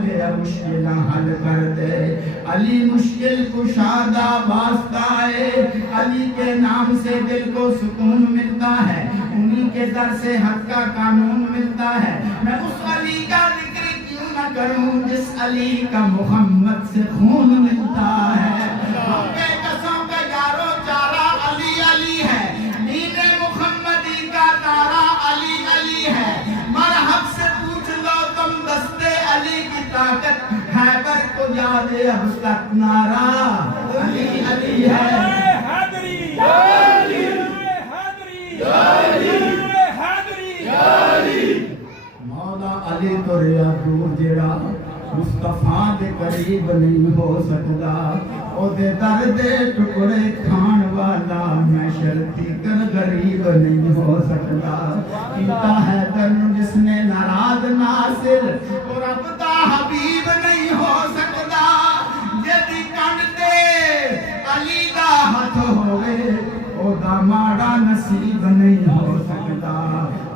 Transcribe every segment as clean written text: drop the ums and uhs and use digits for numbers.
والے مشکل حل کر دے، علی مشکل کشادہ واسطہ ہے، علی کے نام سے دل کو سکون ملتا ہے، انہی کے در سے حق کا قانون ملتا ہے۔ میں اس علی کا ذکر کیوں نہ کروں جس علی کا محمد سے خون ملتا ہے۔ ہم کے قسم کا یارو چارہ علی علی ہے، دین محمدی کا تارا علی علی ہے، مرحب سے پوچھ لو تم دستے علی کی طاقت، حیبر کو یاد اب تک نعرہ علی علی ہے۔ مولا علی تو ریا دور جڑا مصطفیٰ دے قریب نہیں ہو سکتا، او دے در دے ٹکڑے کھان والا میں شرطی کر غریب نہیں ہو سکتا۔ کیتا ہے در جس نے ناراض ناصر اور رب دا حبیب نہیں ہو سکتا، جدی کنڈ دے علی دا ہاتھ ہوئے او دا ماڑا نصیب نہیں ہو سکتا،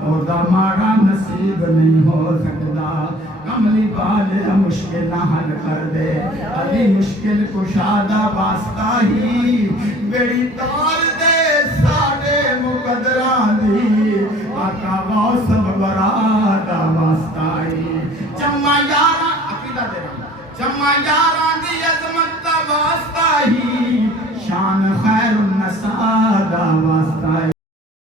او دا ماڑا نصیب نہیں ہو سکتا۔ کملی والے مشکل حل کر دے، علی مشکل کشادہ واسطہ ہی، بیڑی تار دے ساڑے مقدران دی، آقا غوث برادہ واسطہ ہی۔ جمع یارہ عقیدہ دے رہا، جمع یارہ